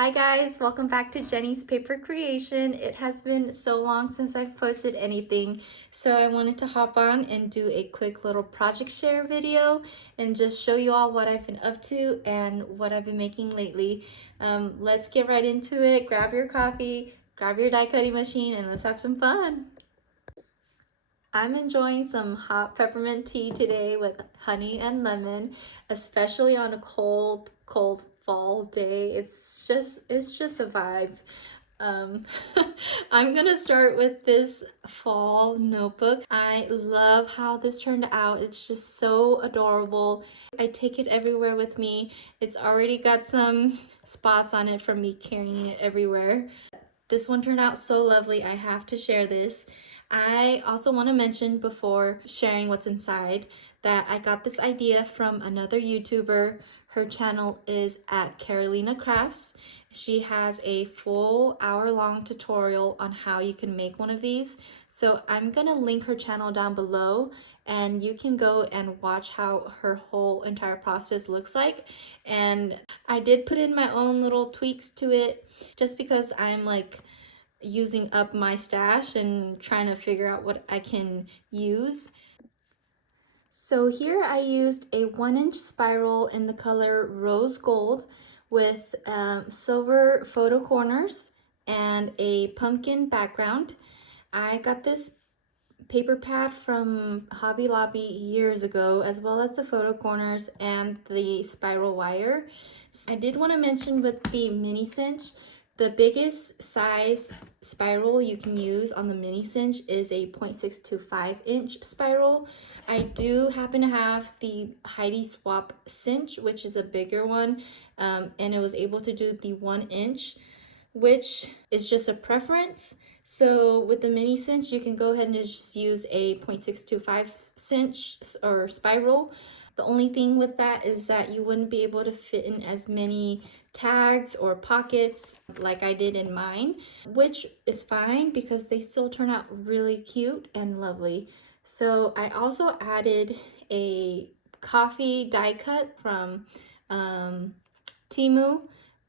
Hi guys, welcome back to Jenny's Paper Creation. It has been so long since I've posted anything, so I wanted to hop on and do a quick little project share video and just show you all what I've been up to and what I've been making lately. Let's get right into it. Grab your coffee, grab your die cutting machine, and let's have some fun. I'm enjoying some hot peppermint tea today with honey and lemon, especially on a cold fall day. It's just a vibe. Um, I'm gonna start with this fall notebook. I love how this turned out. It's just so adorable. I take it everywhere with me. It's already got some spots on it from me carrying it everywhere. This one turned out so lovely. I have to share this. I also want to mention before sharing what's inside that I got this idea from another YouTuber. Her channel is at Carolina Crafts. She has a full hour-long tutorial on how you can make one of these. So I'm gonna link her channel down below and you can go and watch how her whole entire process looks like. And I did put in my own little tweaks to it just because I'm like using up my stash and trying to figure out what I can use. So here I used a 1-inch spiral in the color rose gold with silver photo corners and a pumpkin background. I got this paper pad from Hobby Lobby years ago, as well as the photo corners and the spiral wire. I did want to mention with the mini cinch, the biggest size spiral you can use on the mini cinch is a 0.625-inch spiral. I do happen to have the Heidi Swap cinch, which is a bigger one, and it was able to do the 1-inch, which is just a preference. So with the mini cinch, you can go ahead and just use a 0.625 cinch or spiral. The only thing with that is that you wouldn't be able to fit in as many tags or pockets like I did in mine, which is fine because they still turn out really cute and lovely. So I also added a coffee die cut from Temu.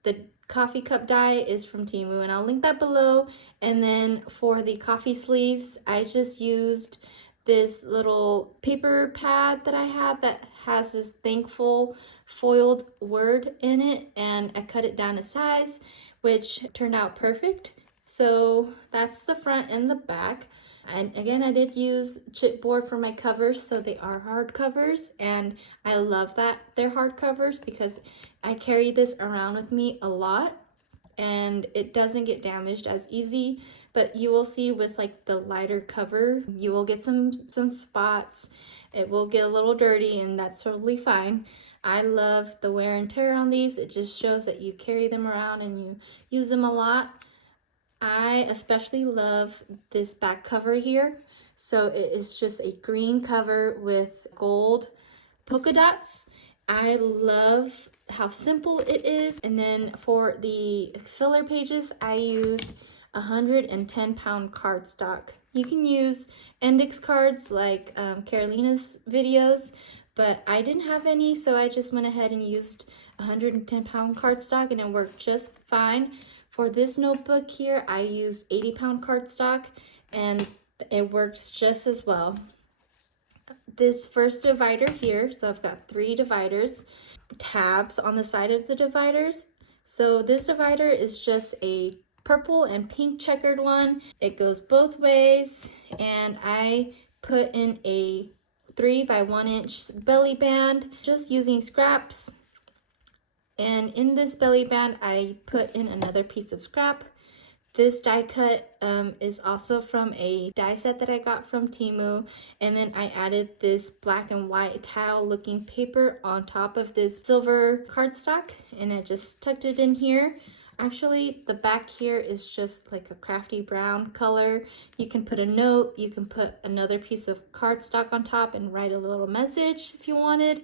The coffee cup die is from Temu and I'll link that below. And then for the coffee sleeves, I just used this little paper pad that I had that has this thankful foiled word in it, and I cut it down to size, which turned out perfect. So that's the front and the back. And again, I did use chipboard for my covers, so they are hard covers, and I love that they're hard covers because I carry this around with me a lot and it doesn't get damaged as easy. But you will see with like the lighter cover, you will get some spots. It will get a little dirty and that's totally fine. I love the wear and tear on these. It just shows that you carry them around and you use them a lot. I especially love this back cover here. So it is just a green cover with gold polka dots. I love how simple it is. And then for the filler pages, I used 110-pound cardstock. You can use index cards like Carolina's videos, but I didn't have any, so I just went ahead and used 110-pound cardstock and it worked just fine. For this notebook here, I used 80-pound cardstock and it works just as well. This first divider here, so I've got 3 dividers, tabs on the side of the dividers. So this divider is just a purple and pink checkered one. It goes both ways, and I put in a 3 by 1 inch belly band just using scraps. And in this belly band, I put in another piece of scrap. This die cut is also from a die set that I got from Temu, and then I added this black and white tile looking paper on top of this silver cardstock, and I just tucked it in here. Actually, the back here is just like a crafty brown color. You can put a note, you can put another piece of cardstock on top and write a little message if you wanted,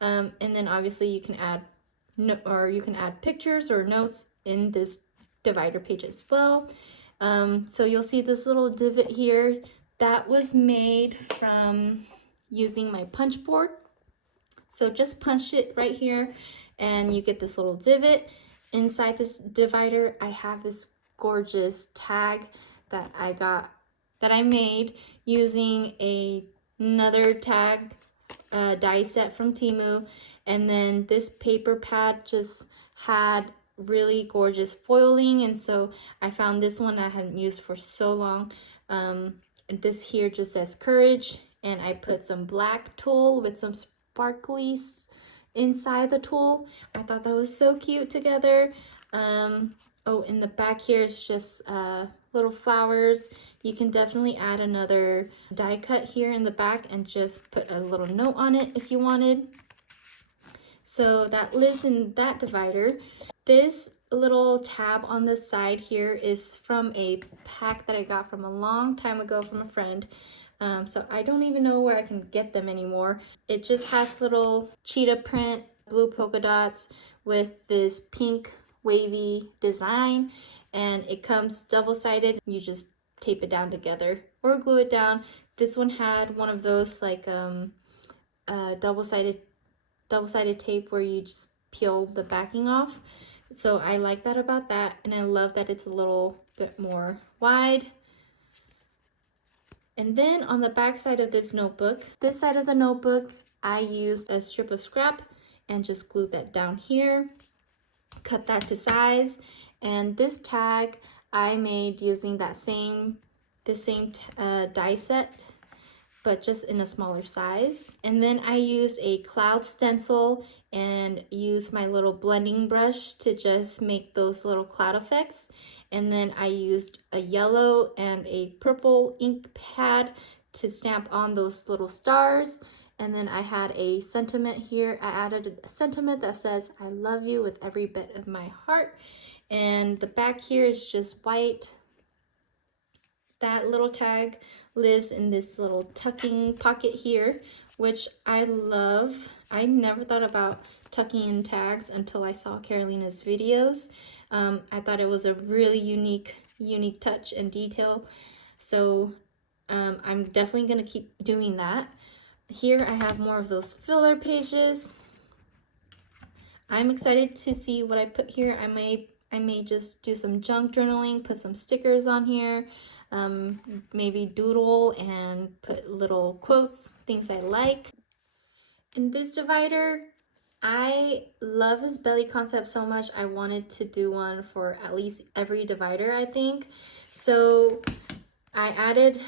and then obviously you can add pictures or notes in this divider page as well. So you'll see this little divot here that was made from using my punch board. So just punch it right here and you get this little divot. inside this divider, I have this gorgeous tag that I made using another tag die set from Temu. And then this paper pad just had really gorgeous foiling, and so I found this one I hadn't used for so long. And this here just says courage, and I put some black tulle with some sparklies inside the tulle. I thought that was so cute together. Oh, in the back here is just little flowers. You can definitely add another die cut here in the back and just put a little note on it if you wanted. So that lives in that divider. This little tab on the side here is from a pack that I got from a long time ago from a friend. So I don't even know where I can get them anymore. It just has little cheetah print, blue polka dots with this pink wavy design, and it comes double-sided. You just tape it down together or glue it down. This one had one of those like double-sided tape where you just peel the backing off. So I like that about that, and I love that it's a little bit more wide. And then on the back side of this notebook, this side of the notebook, I used a strip of scrap and just glued that down here, cut that to size. And this tag I made using the same die set, but just in a smaller size. And then I used a cloud stencil and used my little blending brush to just make those little cloud effects. And then I used a yellow and a purple ink pad to stamp on those little stars. And then I had a sentiment here. I added a sentiment that says, "I love you with every bit of my heart." And the back here is just white. That little tag lives in this little tucking pocket here, which I love. I never thought about tucking in tags until I saw Carolina's videos. I thought it was a really unique touch and detail. So I'm definitely gonna keep doing that. Here I have more of those filler pages. I'm excited to see what I put here. I may just do some junk journaling, put some stickers on here, maybe doodle and put little quotes, things I like. In this divider, I love this belly concept so much. I wanted to do one for at least every divider, I think. So I added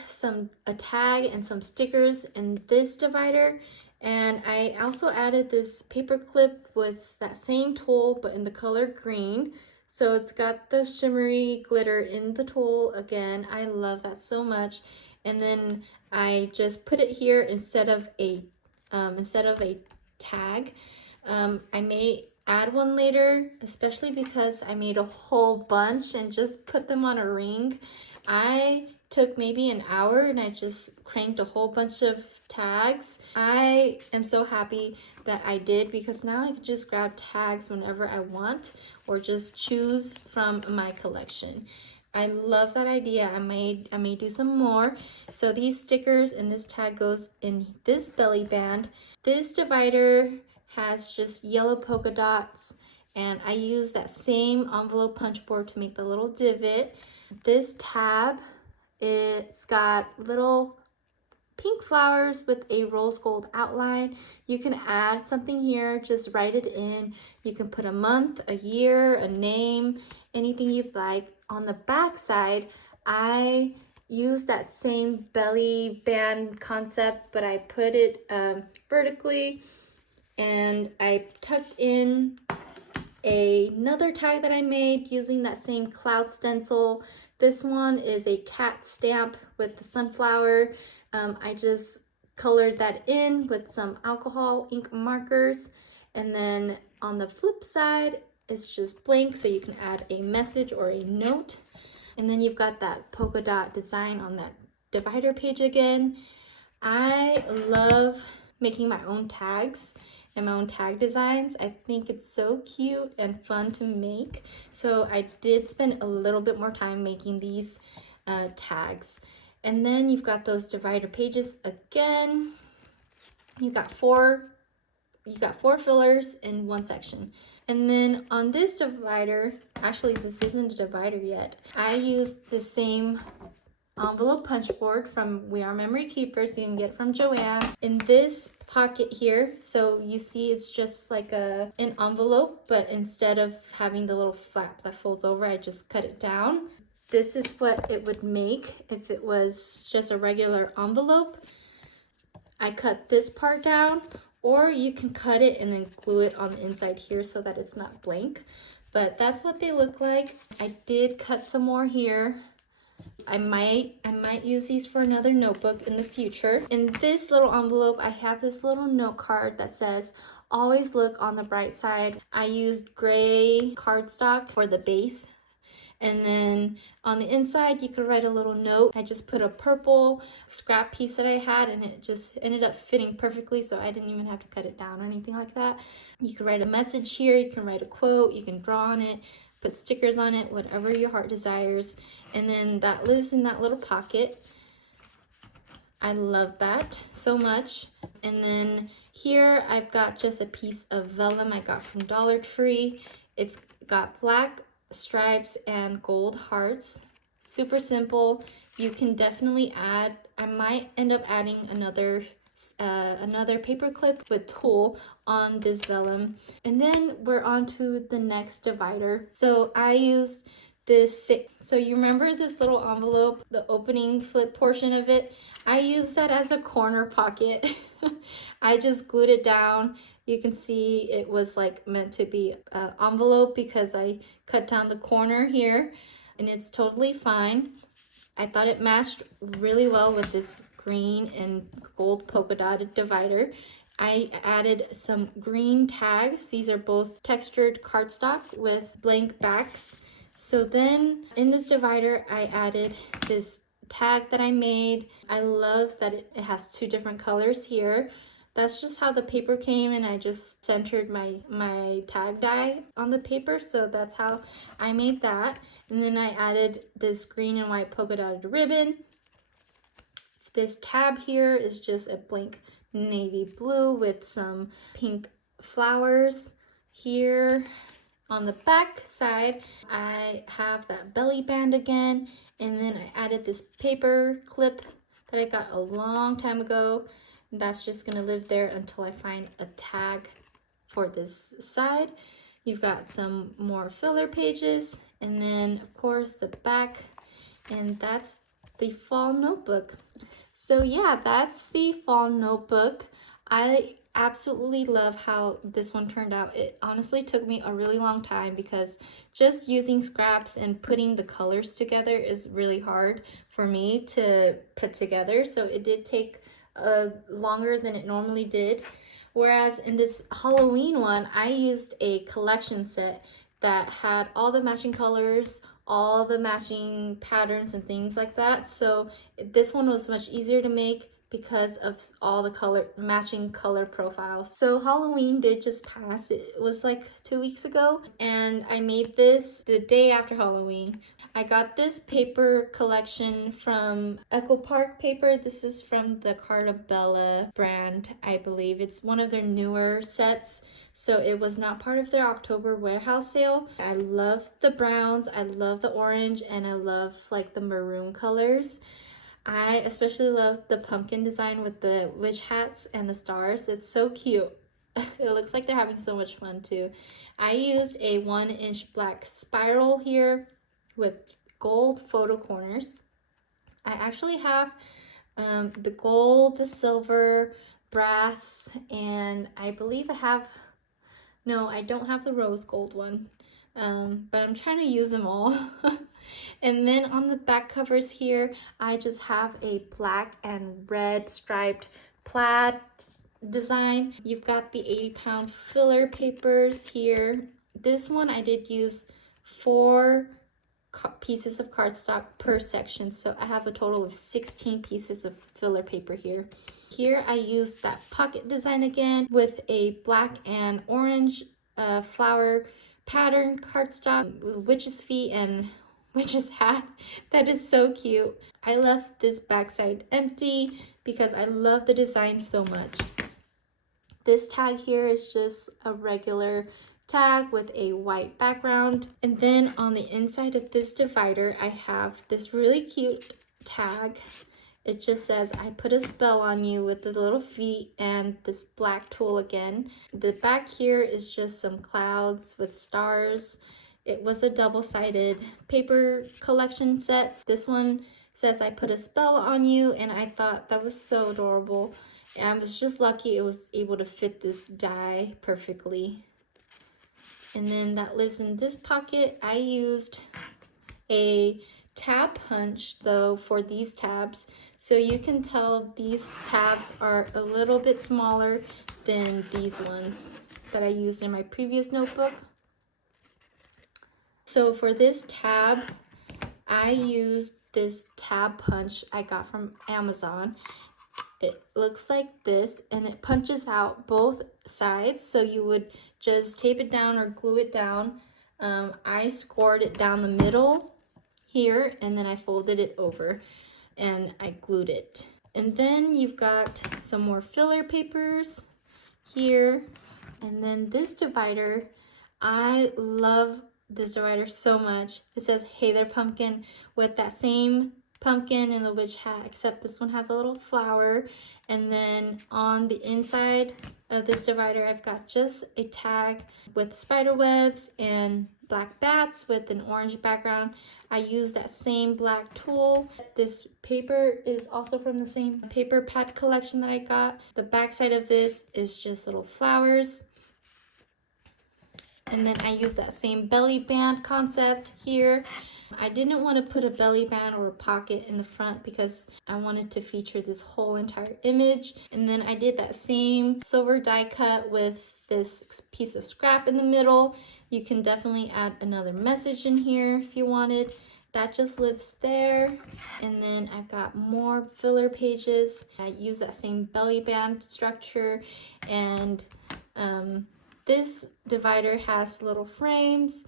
a tag and some stickers in this divider, and I also added this paper clip with that same tulle but in the color green. So it's got the shimmery glitter in the tulle again. I love that so much. And then I just put it here instead of a tag. I may add one later, especially because I made a whole bunch and just put them on a ring. I took maybe an hour and I just cranked a whole bunch of tags. I am so happy that I did, because now I can just grab tags whenever I want or just choose from my collection. I love that idea. I may do some more. So these stickers and this tag goes in this belly band. This divider has just yellow polka dots, and I use that same envelope punch board to make the little divot. This tab, it's got little pink flowers with a rose gold outline. You can add something here, just write it in. You can put a month, a year, a name, anything you'd like. On the back side, I use that same belly band concept, but I put it vertically, and I tucked in another tag that I made using that same cloud stencil. This one is a cat stamp with the sunflower. I just colored that in with some alcohol ink markers, and then on the flip side it's just blank, so you can add a message or a note. And then you've got that polka dot design on that divider page again. I love making my own tags and my own tag designs. I think it's so cute and fun to make. So I did spend a little bit more time making these tags. And then you've got those divider pages again. You've got four fillers in one section. And then on this divider, actually this isn't a divider yet, I used the same envelope punch board from We Are Memory Keepers. You can get it from Joann's. In this pocket here, so you see it's just like an envelope, but instead of having the little flap that folds over, I just cut it down. This is what it would make if it was just a regular envelope. I cut this part down, or you can cut it and then glue it on the inside here so that it's not blank. But that's what they look like. I did cut some more here. I might use these for another notebook in the future. In this little envelope, I have this little note card that says, always look on the bright side. I used gray cardstock for the base. And then on the inside, you could write a little note. I just put a purple scrap piece that I had, and it just ended up fitting perfectly, so I didn't even have to cut it down or anything like that. You can write a message here, you can write a quote, you can draw on it, put stickers on it, whatever your heart desires. And then that lives in that little pocket. I love that so much. And then here I've got just a piece of vellum I got from Dollar Tree. It's got black stripes and gold hearts. Super simple. You can definitely add, I might end up adding another paper clip with tulle on this vellum. And then we're on to the next divider. So I used this, so you remember this little envelope, the opening flip portion of it? I used that as a corner pocket. I just glued it down. You can see it was like meant to be an envelope because I cut down the corner here, and it's totally fine. I thought it matched really well with this green and gold polka dotted divider. I added some green tags. These are both textured cardstock with blank backs. So then in this divider, I added this tag that I made. I love that it has two different colors here. That's just how the paper came, and I just centered my tag die on the paper, so that's how I made that. And then I added this green and white polka dotted ribbon. This tab here is just a blank navy blue with some pink flowers. Here on the back side, I have that belly band again, and then I added this paper clip that I got a long time ago. That's just gonna live there until I find a tag for this side. You've got some more filler pages, and then of course the back, and that's the fall notebook. So yeah, that's the fall notebook. I absolutely love how this one turned out. It honestly took me a really long time because just using scraps and putting the colors together is really hard for me to put together. So it did take longer than it normally did. Whereas in this Halloween one, I used a collection set that had all the matching colors, all the matching patterns and things like that. So this one was much easier to make because of all the matching color profiles. So Halloween did just pass. It was like 2 weeks ago, and I made this the day after Halloween. I got this paper collection from Echo Park Paper. This is from the Carta Bella brand, I believe. It's one of their newer sets, so it was not part of their October warehouse sale. I love the browns, I love the orange, and I love like the maroon colors. I especially love the pumpkin design with the witch hats and the stars. It's so cute. It looks like they're having so much fun too. I used a 1-inch black spiral here with gold photo corners. I actually have the gold, the silver, brass, and I believe I have, no, I don't have the rose gold one. But I'm trying to use them all. And then on the back covers here, I just have a black and red striped plaid design. You've got the 80-pound filler papers here. This one I did use 4 pieces of cardstock per section, so I have a total of 16 pieces of filler paper here. Here I used that pocket design again with a black and orange flower pattern cardstock with witch's feet and witch's hat. That is so cute. I left this backside empty because I love the design so much. This tag here is just a regular tag with a white background. And then on the inside of this divider, I have this really cute tag. It just says, I put a spell on you, with the little feet and this black tool again. The back here is just some clouds with stars. It was a double-sided paper collection set. This one says, I put a spell on you, and I thought that was so adorable. And I was just lucky it was able to fit this die perfectly. And then that lives in this pocket. I used a tab punch though for these tabs, so you can tell these tabs are a little bit smaller than these ones that I used in my previous notebook. So for this tab, I used this tab punch I got from Amazon. It looks like this, and it punches out both sides, so you would just tape it down or glue it down. I scored it down the middle here, and then I folded it over and I glued it. And then you've got some more filler papers here, and then this divider. I love this divider so much. It says, hey there pumpkin, with that same pumpkin in the witch hat, except this one has a little flower. And then on the inside of this divider, I've got just a tag with spider webs and black bats with an orange background. I use that same black tool. This paper is also from the same paper pad collection that I got. The back side of this is just little flowers. And then I use that same belly band concept here. I didn't want to put a belly band or a pocket in the front because I wanted to feature this whole entire image. And then I did that same silver die cut with this piece of scrap in the middle. You can definitely add another message in here if you wanted. That just lives there. And then I've got more filler pages. I use that same belly band structure, and this divider has little frames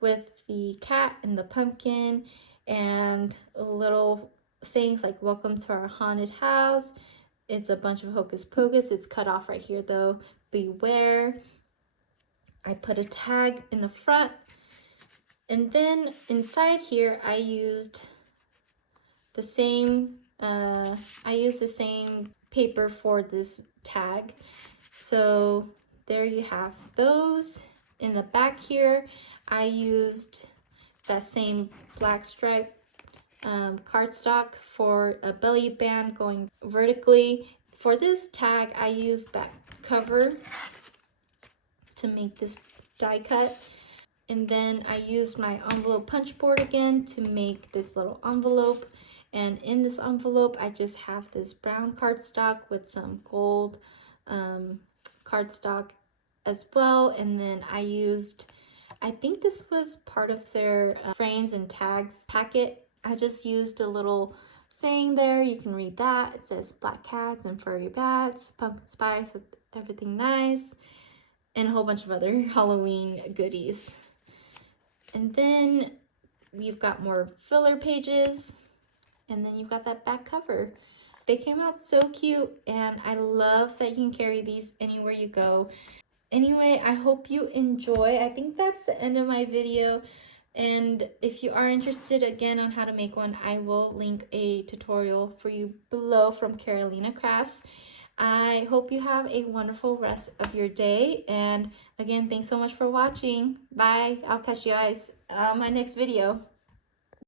with the cat and the pumpkin and little sayings like, welcome to our haunted house. It's a bunch of hocus pocus. It's cut off right here though. Beware. I put a tag in the front. And then inside here, I used the same paper for this tag. So there you have those. In the back here, I used that same black stripe cardstock for a belly band going vertically. For this tag, I used that cover to make this die cut. And then I used my envelope punch board again to make this little envelope. And in this envelope, I just have this brown cardstock with some gold cardstock as well. And then I used, I think this was part of their frames and tags packet. I just used a little saying there. You can read that. It says black cats and furry bats, pumpkin spice with everything nice, and a whole bunch of other Halloween goodies. And then we've got more filler pages, and then you've got that back cover. They came out so cute, and I love that you can carry these anywhere you go. Anyway, I hope you enjoy. I think that's the end of my video. And if you are interested again on how to make one, I will link a tutorial for you below from Carolina Crafts. I hope you have a wonderful rest of your day. And again, thanks so much for watching. Bye. I'll catch you guys on my next video.